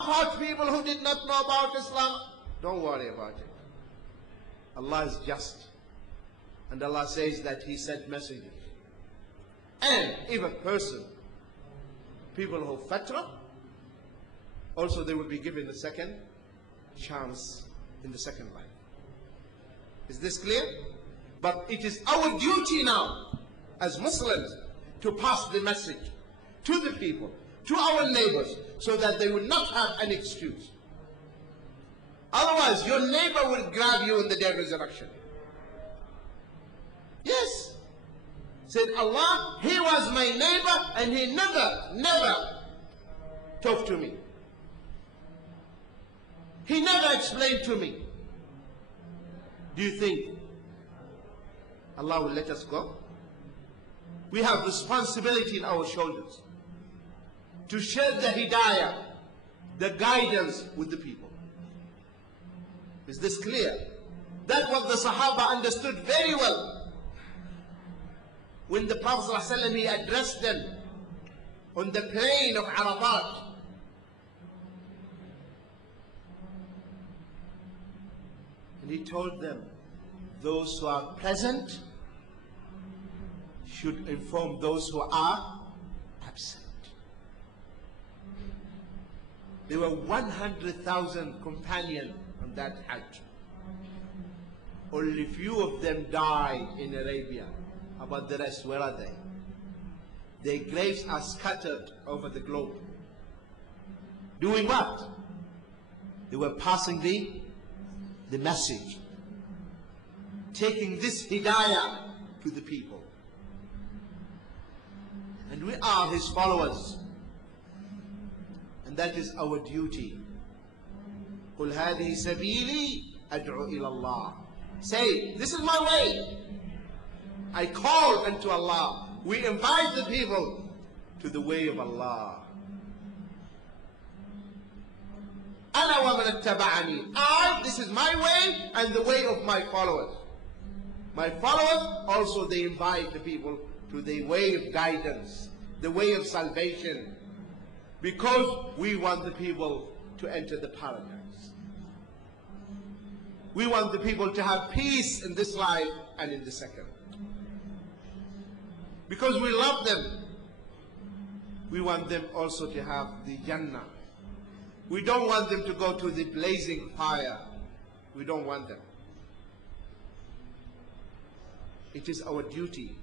hurt people who did not know about Islam. Don't worry about it. Allah is just. And Allah says that He sent messengers. And if a person, people who fatra, also they will be given a second chance in the second life. Is this clear? But it is our duty now as Muslims to pass the message to the people, to our neighbors, so that they will not have an excuse. Otherwise, your neighbor will grab you in the day of resurrection. Yes. Said Allah, he was my neighbor and he never talked to me. He never explained to me. Do you think Allah will let us go? We have responsibility in our shoulders to share the hidayah, the guidance with the people. Is this clear? That was the Sahaba understood very well. When the Prophet ﷺ, he addressed them on the plain of Arafat, and he told them, those who are present should inform those who are absent. There were 100,000 companions on that Hajj. Only few of them died in Arabia. How about the rest? Where are they? Their graves are scattered over the globe. Doing what? They were passing the message, taking this hidayah to the people. And we are his followers. And that is our duty. قُلْ هَذِهِ سَبِيلِي أَدْعُو إِلَى اللَّهِ. Say, this is my way. I call unto Allah. We invite the people to the way of Allah. أَنَا وَمَنَ اتَّبَعَنِي. This is my way and the way of my followers. My followers also, they invite the people to the way of guidance, the way of salvation, because we want the people to enter the paradise. We want the people to have peace in this life and in the second. Because we love them, we want them also to have the Jannah. We don't want them to go to the blazing fire. We don't want them. It is our duty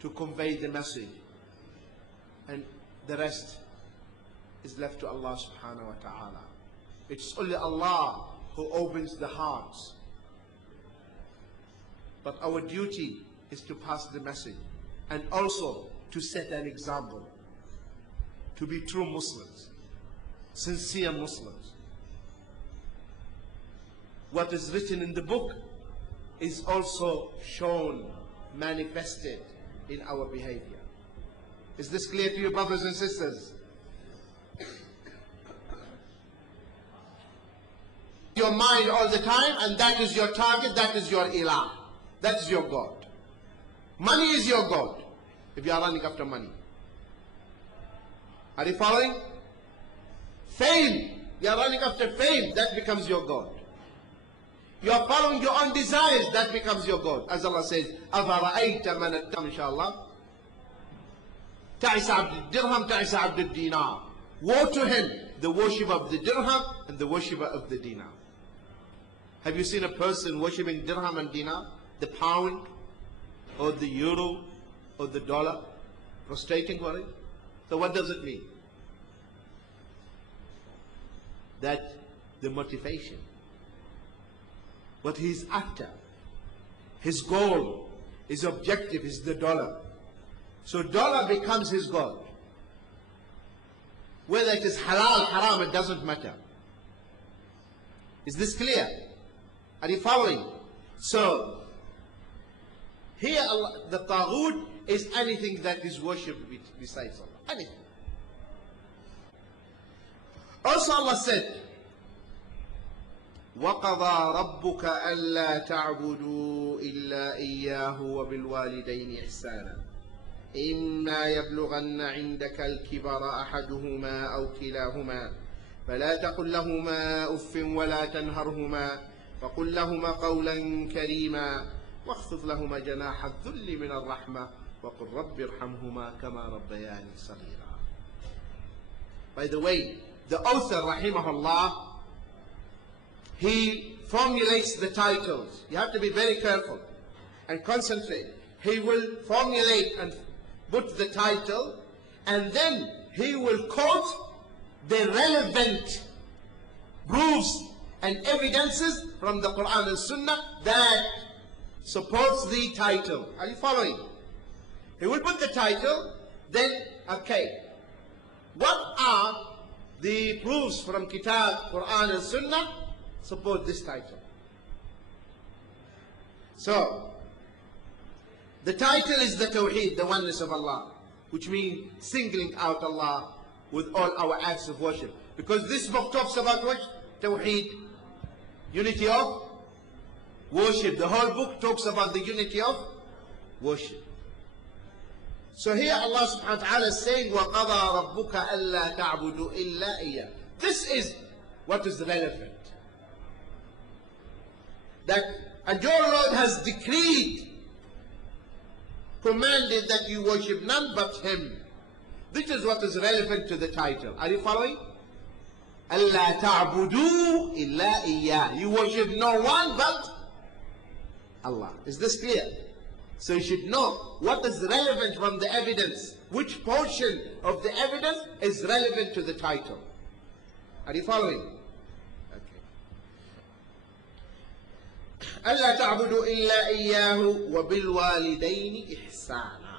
to convey the message, and the rest is left to Allah subhanahu wa ta'ala. It's only Allah who opens the hearts. But our duty is to pass the message and also to set an example, to be true Muslims, sincere Muslims. What is written in the book is also shown, manifested in our behavior. Is this clear to you, brothers and sisters? Your mind all the time, and that is your target, that is your ilah, that is your God. Money is your God if you are running after money. Are you following? Fame, you are running after fame, that becomes your God. You are following your own desires, that becomes your God. As Allah says, أَفَرَأَيْتَ مَنَ التَّمْ inshallah. تَعِسَ عَبْدِ الدِّرْهَمْ تَعِسَ عَبْدِ الدِّينَارِ. Woe to him, the worshipper of the dirham and the worshipper of the dinar. Have you seen a person worshipping dirham and dinar? The pound or the euro or the dollar, prostrating for it? So what does it mean? That the motivation, what he's after, his goal, his objective is the dollar. So dollar becomes his God. Whether it is halal, haram, it doesn't matter. Is this clear? Are you following? So, here Allah, the Taghut is anything that is worshipped besides Allah. Anything. Also Allah said, وَقَضَى رَبُّكَ أَلَّا تَعْبُدُوا إِلَّا إِيَّاهُ وَبِالْوَالِدَيْنِ إِحْسَانًا إِمَّا يَبْلُغَنَّ عِنْدَكَ الْكِبَرَ أَحَدُهُمَا أَوْ كِلَاهُمَا فلا تقل لهما أف ولا تنهرهما وقل لهما قولا كريما واخفض لهما جناح الذل من الرحمة وقل رب ارحمهما كما ربياني صغيرا. By the way, the author rahimahullah, he formulates the titles. You have to be very careful and concentrate. He will formulate and put the title, and then he will quote the relevant proofs and evidences from the Quran and Sunnah that supports the title. Are you following? He will put the title, then, okay, what are the proofs from Kitab, Quran and Sunnah support this title? So, the title is the Tawheed, the oneness of Allah, which means singling out Allah with all our acts of worship. Because this book talks about what? Tawheed, unity of worship. The whole book talks about the unity of worship. So here Allah subhanahu wa ta'ala is saying, وَقَضَى رَبُّكَ أَلَّا تَعْبُدُوا إِلَّا إِيَّاهُ. This is what is relevant. That, and your Lord has decreed, commanded that you worship none but Him. This is what is relevant to the title. Are you following? أَلَّا تَعْبُدُوا إِلَّا إِيَّاهُ. You worship no one but Allah. Is this clear? So you should know what is relevant from the evidence. Which portion of the evidence is relevant to the title. Are you following? Okay. أَلَّا تَعْبُدُوا إِلَّا إِيَّاهُ وَبِالْوَالِدَيْنِ إِحْسَانًا.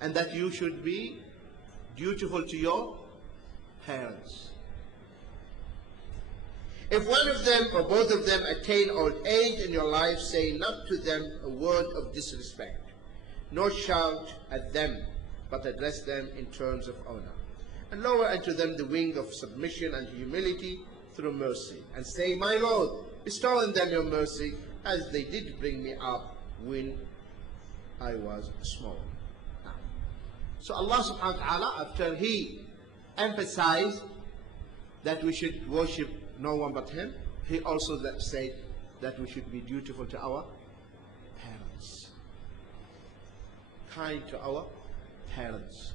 And that you should be dutiful to your parents. If one of them or both of them attain old age in your life, say not to them a word of disrespect, nor shout at them, but address them in terms of honor. And lower unto them the wing of submission and humility through mercy. And say, my Lord, bestow on them your mercy, as they did bring me up when I was small. So Allah subhanahu wa ta'ala, after He emphasized that we should worship no one but Him, He also said that we should be dutiful to our parents, kind to our parents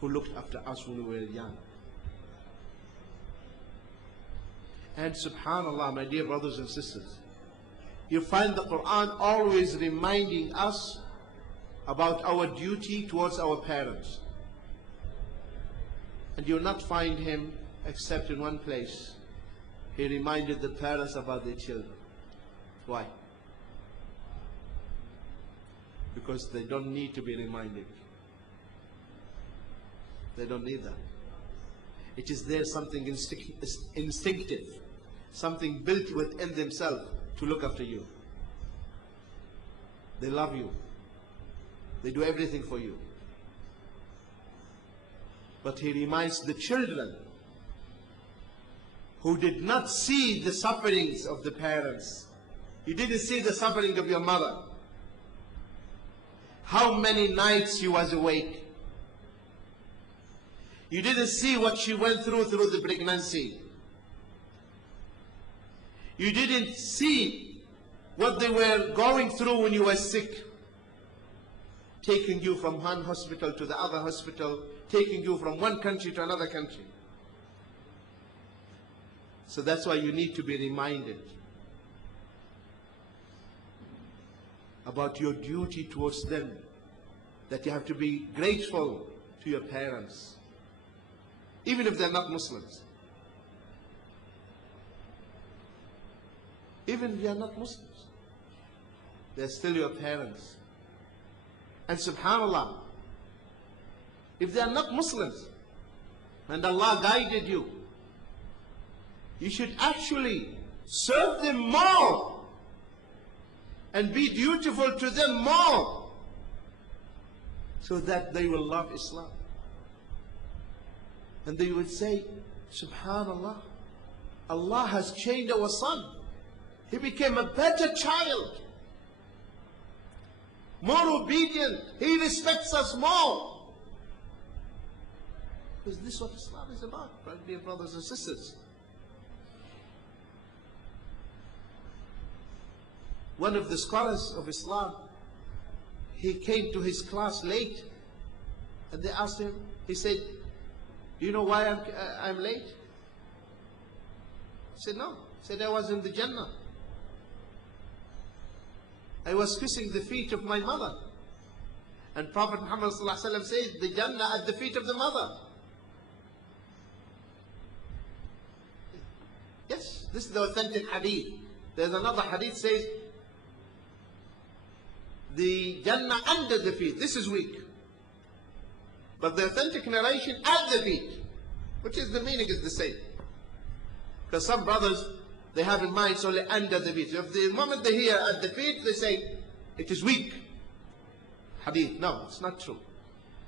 who looked after us when we were young. And subhanallah, my dear brothers and sisters, you find the Quran always reminding us about our duty towards our parents. And you'll not find Him except in one place. He reminded the parents about their children. Why? Because they don't need to be reminded. They don't need that. It is there something instinctive, something built within themselves to look after you. They love you. They do everything for you. But He reminds the children who did not see the sufferings of the parents. You didn't see the suffering of your mother. How many nights she was awake. You didn't see what she went through the pregnancy. You didn't see what they were going through when you were sick. Taking you from one hospital to the other hospital, taking you from one country to another country. So that's why you need to be reminded about your duty towards them, that you have to be grateful to your parents, even if they're not Muslims. Even if they are not Muslims, they're still your parents. And subhanallah, if they are not Muslims and Allah guided you, you should actually serve them more and be dutiful to them more, so that they will love Islam. And they would say, subhanallah, Allah has changed our son. He became a better child, more obedient. He respects us more. Because this is what Islam is about, dear brothers and sisters. One of the scholars of Islam, he came to his class late, and they asked him, he said, do you know why I'm late? He said, no. He said, I was in the Jannah. I was kissing the feet of my mother. And Prophet Muhammad says, the Jannah at the feet of the mother. Yes, this is the authentic hadith. There's another hadith says, the Jannah under the feet. This is weak. But the authentic narration, at the feet. Which is the meaning is the same. Because some brothers, they have in mind it's only under the feet. So if the moment they hear at the feet, they say, it is weak. Hadith. No, it's not true.